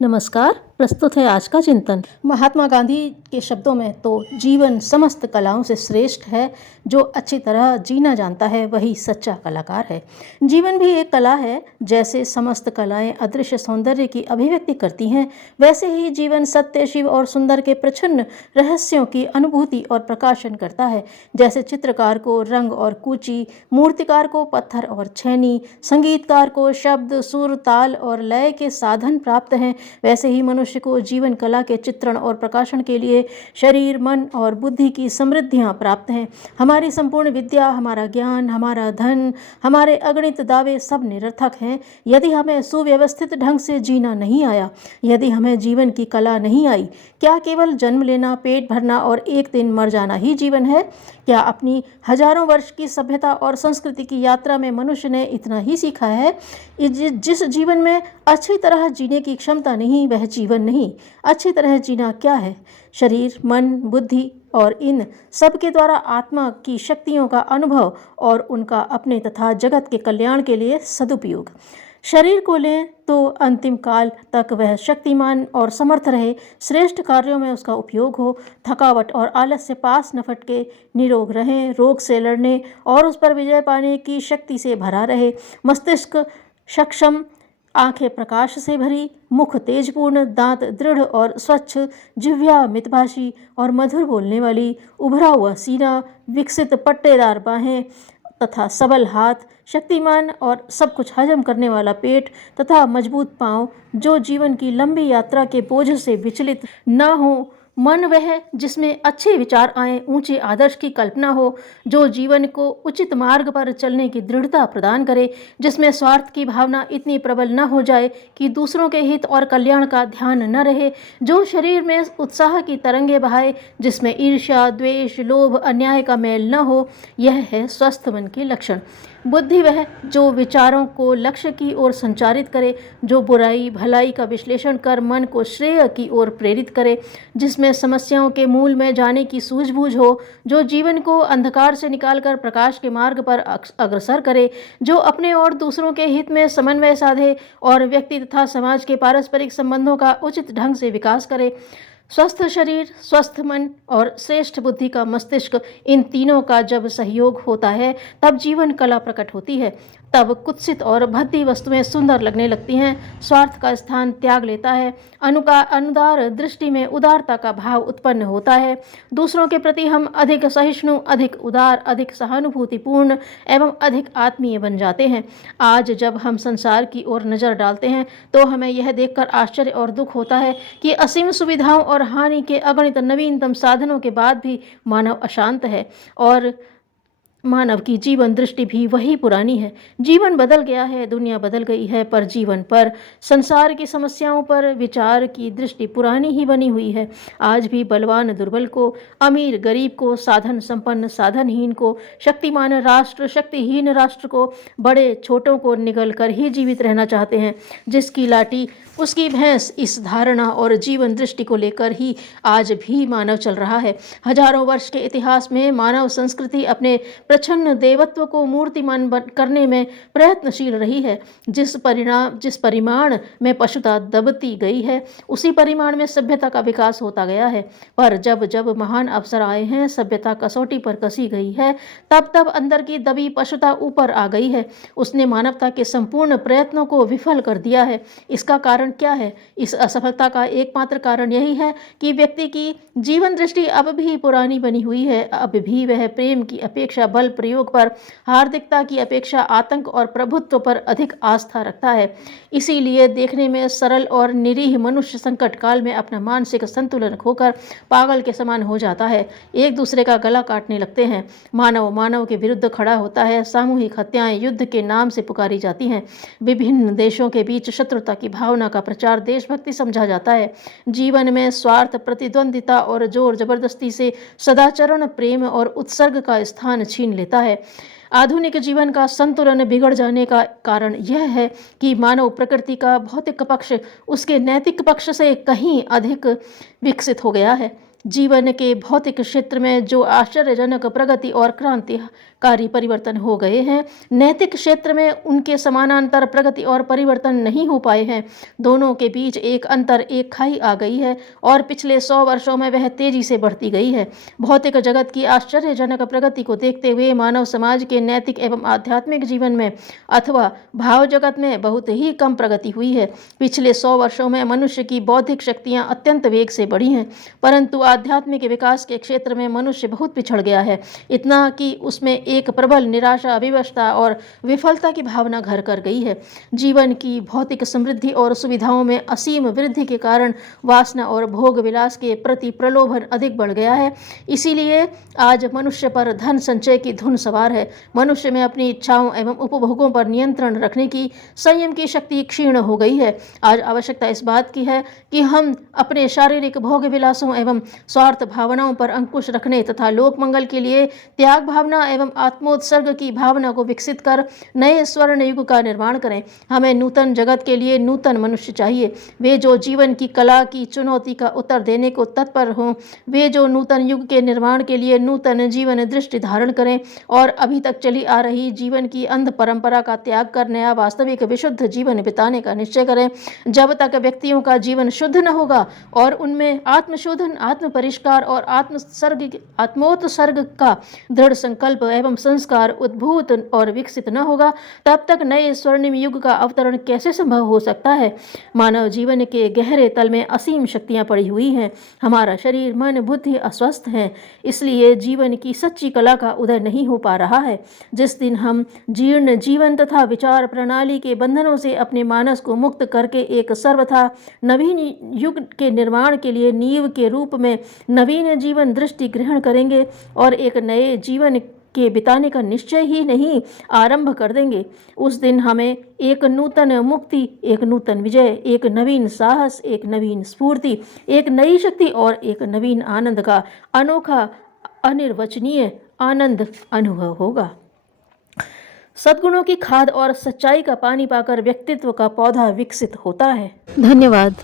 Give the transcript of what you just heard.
नमस्कार। प्रस्तुत है आज का चिंतन। महात्मा गांधी के शब्दों में तो जीवन समस्त कलाओं से श्रेष्ठ है। जो अच्छी तरह जीना जानता है वही सच्चा कलाकार है। जीवन भी एक कला है। जैसे समस्त कलाएं अदृश्य सौंदर्य की अभिव्यक्ति करती हैं, वैसे ही जीवन सत्य, शिव और सुंदर के प्रच्छन्न रहस्यों की अनुभूति और प्रकाशन करता है। जैसे चित्रकार को रंग और कूची, मूर्तिकार को पत्थर और छेनी, संगीतकार को शब्द, सुर, ताल और लय के साधन प्राप्त हैं, वैसे ही मनुष्य को जीवन कला के चित्रण और प्रकाशन के लिए शरीर, मन और बुद्धि की समृद्धियां प्राप्त हैं। हमारी संपूर्ण विद्या, हमारा ज्ञान, हमारा धन, हमारे अगणित दावे सब निरर्थक हैं यदि हमें सुव्यवस्थित ढंग से जीना नहीं आया, यदि हमें जीवन की कला नहीं आई। क्या केवल जन्म लेना, पेट भरना और एक दिन मर जाना ही जीवन है? क्या अपनी हजारों वर्ष की सभ्यता और संस्कृति की यात्रा में मनुष्य ने इतना ही सीखा है? जिस जीवन में अच्छी तरह जीने की क्षमता नहीं, वह जीवन नहीं। अच्छी तरह जीना क्या है? शरीर, मन, बुद्धि और इन सब के द्वारा आत्मा की शक्तियों का अनुभव और उनका अपने तथा जगत के कल्याण के लिए सदुपयोग। शरीर को लें तो अंतिम काल तक वह शक्तिमान और समर्थ रहे, श्रेष्ठ कार्यों में उसका उपयोग हो, थकावट और आलस से पास न फटके, निरोग रहें, रोग से लड़ने और उस पर विजय पाने की शक्ति से भरा रहे, मस्तिष्क सक्षम, आंखें प्रकाश से भरी, मुख तेजपूर्ण, दांत दृढ़ और स्वच्छ, जिह्वा मितभाषी और मधुर बोलने वाली, उभरा हुआ सीना, विकसित पट्टेदार बाहें तथा सबल हाथ, शक्तिमान और सब कुछ हजम करने वाला पेट तथा मजबूत पांव, जो जीवन की लंबी यात्रा के बोझ से विचलित न हो। मन वह जिसमें अच्छे विचार आएं, ऊंचे आदर्श की कल्पना हो, जो जीवन को उचित मार्ग पर चलने की दृढ़ता प्रदान करे, जिसमें स्वार्थ की भावना इतनी प्रबल न हो जाए कि दूसरों के हित और कल्याण का ध्यान न रहे, जो शरीर में उत्साह की तरंगे बहाए, जिसमें ईर्ष्या, द्वेष, लोभ, अन्याय का मेल न हो। यह है स्वस्थ मन के लक्षण। बुद्धि वह जो विचारों को लक्ष्य की ओर संचारित करे, जो बुराई भलाई का विश्लेषण कर मन को श्रेय की ओर प्रेरित करे, जिसमें समस्याओं के मूल में जाने की सूझबूझ हो, जो जीवन को अंधकार से निकालकर प्रकाश के मार्ग पर अग्रसर करे, जो अपने और दूसरों के हित में समन्वय साधे और व्यक्ति तथा समाज के पारस्परिक संबंधों का उचित ढंग से विकास करे। स्वस्थ शरीर, स्वस्थ मन और श्रेष्ठ बुद्धि का मस्तिष्क, इन तीनों का जब सहयोग होता है तब जीवन कला प्रकट होती है। तब कुत्सित और भद्दी वस्तुएं सुंदर लगने लगती हैं। स्वार्थ का स्थान त्याग लेता है। अनुदार दृष्टि में उदारता का भाव उत्पन्न होता है। दूसरों के प्रति हम अधिक सहिष्णु, अधिक उदार, अधिक सहानुभूतिपूर्ण एवं अधिक आत्मीय बन जाते हैं। आज जब हम संसार की ओर नजर डालते हैं तो हमें यह देखकर आश्चर्य और दुख होता है कि असीम सुविधाओं और हानि के अगणित नवीनतम साधनों के बाद भी मानव अशांत है और मानव की जीवन दृष्टि भी वही पुरानी है। जीवन बदल गया है, दुनिया बदल गई है, पर जीवन पर, संसार की समस्याओं पर विचार की दृष्टि पुरानी ही बनी हुई है। आज भी बलवान दुर्बल को, अमीर गरीब को, साधन संपन्न साधनहीन को, शक्तिमान राष्ट्र शक्तिहीन राष्ट्र को, बड़े छोटों को निगल कर ही जीवित रहना चाहते हैं। जिसकी लाठी उसकी भैंस, इस धारणा और जीवन दृष्टि को लेकर ही आज भी मानव चल रहा है। हजारों वर्ष के इतिहास में मानव संस्कृति अपने प्रच्छन्न देवत्व को मूर्तिमान करने में प्रयत्नशील रही है। जिस परिमाण में पशुता दबती गई है, उसी परिमाण में सभ्यता का विकास होता गया है। पर जब जब महान अवसर आए हैं, सभ्यता कसौटी पर कसी गई है, तब तब अंदर की दबी पशुता ऊपर आ गई है। उसने मानवता के संपूर्ण प्रयत्नों को विफल कर दिया है। इसका कारण क्या है? इस असफलता का एकमात्र कारण यही है कि व्यक्ति की जीवन दृष्टि अब भी पुरानी बनी हुई है। अब भी वह प्रेम की अपेक्षा बल प्रयोग पर, हार्दिकता की अपेक्षा आतंक और प्रभुत्व पर अधिक आस्था रखता है। इसीलिए देखने में सरल और निरीह मनुष्य संकट काल में अपना मानसिक संतुलन खोकर पागल के समान हो जाता है। एक दूसरे का गला काटने लगते हैं। मानव मानव के विरुद्ध खड़ा होता है। सामूहिक हत्याएं युद्ध के नाम से पुकारी जाती हैं। विभिन्न देशों के बीच शत्रुता की भावना का प्रचार देशभक्ति समझा जाता है। जीवन में स्वार्थ, प्रतिद्वंदिता और जोर जबरदस्ती से सदाचरण, प्रेम और उत्सर्ग का स्थान छीन लेता है। आधुनिक जीवन का संतुलन बिगड़ जाने का कारण यह है कि मानव प्रकृति का भौतिक पक्ष उसके नैतिक पक्ष से कहीं अधिक विकसित हो गया है। जीवन के भौतिक क्षेत्र में जो आश्चर्यजनक प्रगति और क्रांतिकारी परिवर्तन हो गए हैं, नैतिक क्षेत्र में उनके समानांतर प्रगति और परिवर्तन नहीं हो पाए हैं। दोनों के बीच एक अंतर, एक खाई आ गई है और पिछले 100 वर्षों में वह तेजी से बढ़ती गई है। भौतिक जगत की आश्चर्यजनक प्रगति को देखते हुए मानव समाज के नैतिक एवं आध्यात्मिक जीवन में अथवा भाव जगत में बहुत ही कम प्रगति हुई है। पिछले 100 वर्षों में मनुष्य की बौद्धिक शक्तियां अत्यंत वेग से बढ़ी हैं, परंतु आध्यात्मिक विकास के क्षेत्र में मनुष्य बहुत पिछड़ गया है, इतना कि उसमें एक प्रबल निराशा, विवशता और विफलता की भावना घर कर गई है। जीवन की भौतिक समृद्धि और सुविधाओं में असीम वृद्धि के कारण वासना और भोग विलास के प्रति प्रलोभन अधिक बढ़ गया है। इसीलिए आज मनुष्य पर धन संचय की धुन सवार है। मनुष्य में अपनी इच्छाओं एवं उपभोगों पर नियंत्रण रखने की संयम की शक्ति क्षीण हो गई है। आज आवश्यकता इस बात की है कि हम अपने शारीरिक भोग विलासों एवं स्वार्थ भावनाओं पर अंकुश रखने तथा लोक मंगल के लिए त्याग भावना एवं आत्मोत्सर्ग की भावना को विकसित कर नए स्वर्ण युग का निर्माण करें। हमें नूतन जगत के लिए नूतन मनुष्य चाहिए, वे जो जीवन की कला की चुनौती का उत्तर देने को तत्पर हों, वे जो नूतन युग के निर्माण के लिए नूतन जीवन दृष्टि धारण करें और अभी तक चली आ रही जीवन की अंध परंपरा का त्याग कर नया वास्तविक विशुद्ध जीवन बिताने का निश्चय करें। जब तक व्यक्तियों का जीवन शुद्ध न होगा और उनमें आत्मशोधन, आत्म परिष्कार और आत्मोत्सर्ग का दृढ़ संकल्प एवं संस्कार उद्भूत और विकसित न होगा, तब तक नए स्वर्णिम युग का अवतरण कैसे संभव हो सकता है। मानव जीवन के गहरे तल में असीम शक्तियां पड़ी हुई हैं। हमारा शरीर, मन, बुद्धि अस्वस्थ हैं, इसलिए जीवन की सच्ची कला का उदय नहीं हो पा रहा है। जिस दिन हम जीर्ण जीवन तथा विचार प्रणाली के बंधनों से अपने मानस को मुक्त करके एक सर्वथा नवीन युग के निर्माण के लिए नींव के रूप में नवीन जीवन दृष्टि ग्रहण करेंगे और एक नए जीवन के बिताने का निश्चय ही नहीं आरंभ कर देंगे, उस दिन हमें एक नूतन मुक्ति, एक नूतन विजय, एक नवीन साहस, एक नवीन स्फूर्ति, एक नई शक्ति और एक नवीन आनंद का अनोखा, अनिर्वचनीय आनंद अनुभव होगा। सद्गुणों की खाद और सच्चाई का पानी पाकर व्यक्तित्व का पौधा विकसित होता है। धन्यवाद।